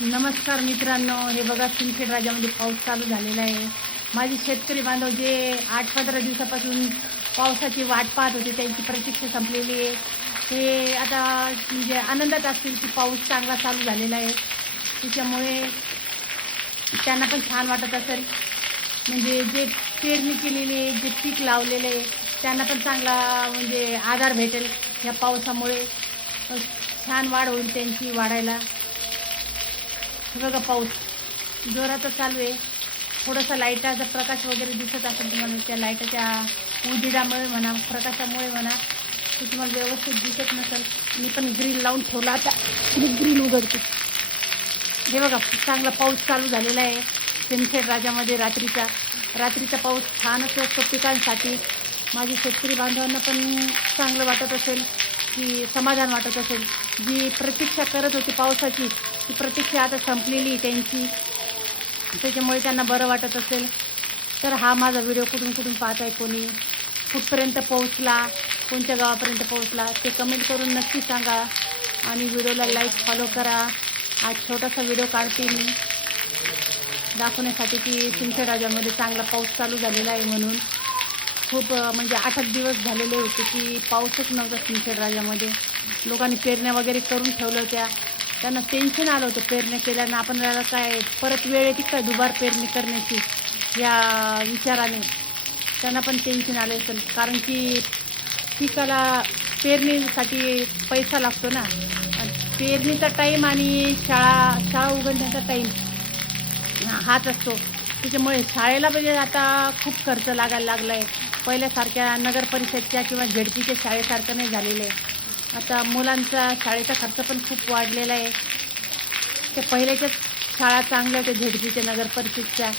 नमस्कार मित्रांनो, हे बघा सिंदखेड राज्यामध्ये पाऊस चालू झालेला आहे. माझे शेतकरी बांधव जे 8-15 दिवसापासून पावसाची वाट पाहत होते त्यांची प्रतीक्षा संपलेली आहे. ते आता म्हणजे आनंदात असतील की पाऊस चांगला चालू झालेला आहे. त्याच्यामुळे त्यांना पण छान वाटत असेल. म्हणजे जे पेरणी केलेली आहे, जे पीक लावलेले आहे त्यांना पण चांगला म्हणजे आधार भेटेल या पावसामुळे. छान वाढ होईल त्यांची वाढायला. हे बघा पाऊस जोराचा चालू आहे. थोडासा लाईटाचा प्रकाश वगैरे दिसत असेल तुम्हाला, त्या लाईटाच्या उजेडामुळे म्हणा, प्रकाशामुळे म्हणा, ते तुम्हाला व्यवस्थित दिसत नसेल. मी पण ग्रील लावून ठेवला, आता मी ग्रील उघडते. हे बघा चांगला पाऊस चालू झालेला आहे सिंदखेड राज्यामध्ये. रात्रीचा पाऊस छानच असतो पिकांसाठी. माझे शेतकरी बांधवांना पण चांगलं वाटत असेल, की समाधान वाटत असेल. जी प्रतीक्षा करत होती पावसाची, ती प्रतीक्षा आता संपलेली त्यांची, त्याच्यामुळे त्यांना बरं वाटत असेल. तर हा माझा व्हिडिओ कुठून पाहत आहे, कोणी कुठपर्यंत पोहोचला, कोणत्या गावापर्यंत पोहोचला ते कमेंट करून नक्की सांगा. आणि व्हिडिओला लाईक फॉलो करा. आज छोटासा व्हिडिओ काढते मी दाखवण्यासाठी की सिंदखेड राज्यामध्ये चांगला पाऊस चालू झालेला आहे म्हणून. खूप म्हणजे 8 दिवस झालेले होते की पाऊसच नव्हता सिंदखेड राज्यामध्ये. लोकांनी पेरण्या वगैरे करून ठेवल्या होत्या. त्यांना टेन्शन आलं होतं पेरण्या केल्यानं आपल्याला काय परत वेळ येते काय दुबार पेरणी करण्याची, या विचाराने त्यांना पण टेन्शन आलं असेल. कारण की पिकाला पेरणीसाठी पैसा लागतो ना. पेरणीचा टाईम आणि शाळा उघडण्याचा टाईम हाच असतो. त्याच्यामुळे शाळेला म्हणजे आता खूप खर्च लागायला लागला आहे. पहिल्यासारख्या नगर परिषदच्या किंवा झेडपीच्या शाळेसारखं नाही झालेलं आहे. आता मुलांचा शाळेचा खर्च पण खूप वाढलेला आहे. त्या पहिल्याच्याच शाळा चांगल्या होत्या झेडपीच्या, नगर परिषदच्या.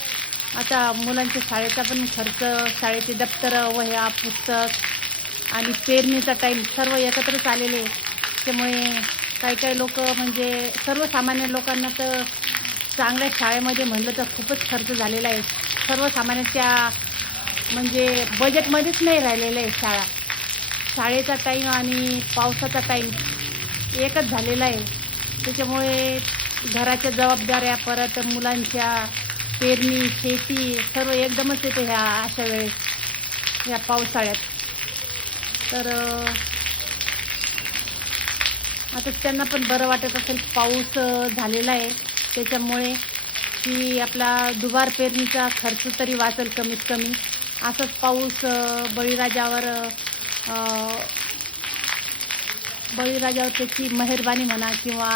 आता मुलांच्या शाळेचा पण खर्च, शाळेचे दप्तरं, वह्या, पुस्तक आणि पेरणीचा टाईम सर्व एकत्रच आलेले आहे. त्यामुळे काही लोक म्हणजे सर्वसामान्य लोकांना तर चांगल्या शाळेमध्ये म्हणलं तर खूपच खर्च झालेला आहे. सर्वसामान्यांच्या म्हणजे बजेटमध्येच नाही राहिलेलं आहे शाळा. शाळेचा टाईम आणि पावसाचा टाईम एकच झालेला आहे. त्याच्यामुळे घराच्या जबाबदाऱ्या, परत मुलांच्या पेरणी, शेती सर्व एकदमच येते ह्या अशा वेळेस, ह्या पावसाळ्यात. तर आता त्यांना पण बरं वाटत असेल पाऊस झालेला आहे त्याच्यामुळे, की आपला दुबार पेरणीचा खर्च तरी वाचेल कमीत कमी. असंच पाऊस बळीराजावर त्याची मेहरबानी म्हणा किंवा